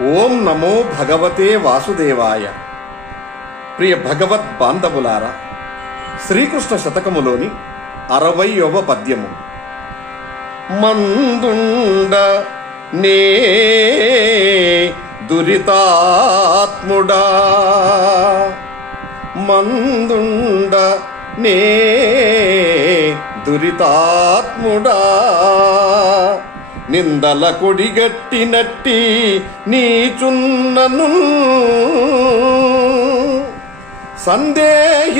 ఓం నమో భగవతే వాసుదేవాయ. ప్రియ భగవద్ బాంధవులారా, శ్రీకృష్ణ శతకములోని 60వ పద్యము. మందుండ నే దురితాత్ముడా, మందుండ నే దురితాత్ముడా, నిందల కొడిగట్టినట్టి నీచున్నను సందేహింపగగావుము,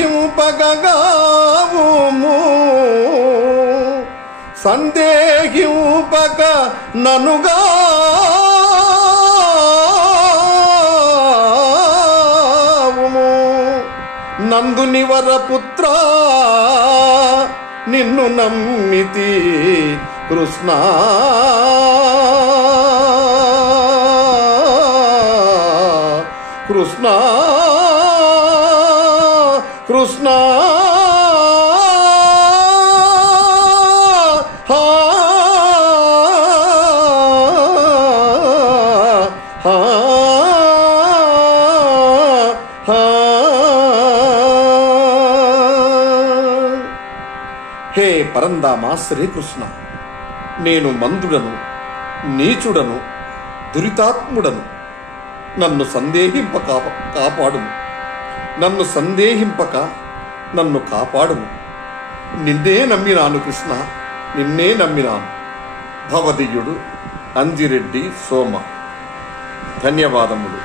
సందేహింపక ననుగావుము. నందుని వరపుత్ర నిన్ను నమ్మితి కృష్ణ, కృష్ణ కృష్ణ హే పరందామా శ్రీకృష్ణ, నేను మందుడను, నీచుడను, దురితాత్ముడను. నన్ను సందేహింపక కాపాడుము, నన్ను సందేహింపక నన్ను కాపాడుము. నిన్నే నమ్మినాను కృష్ణ, నిన్నే నమ్మినాను. భవదీయుడు అంజిరెడ్డి సోమ. ధన్యవాదములు.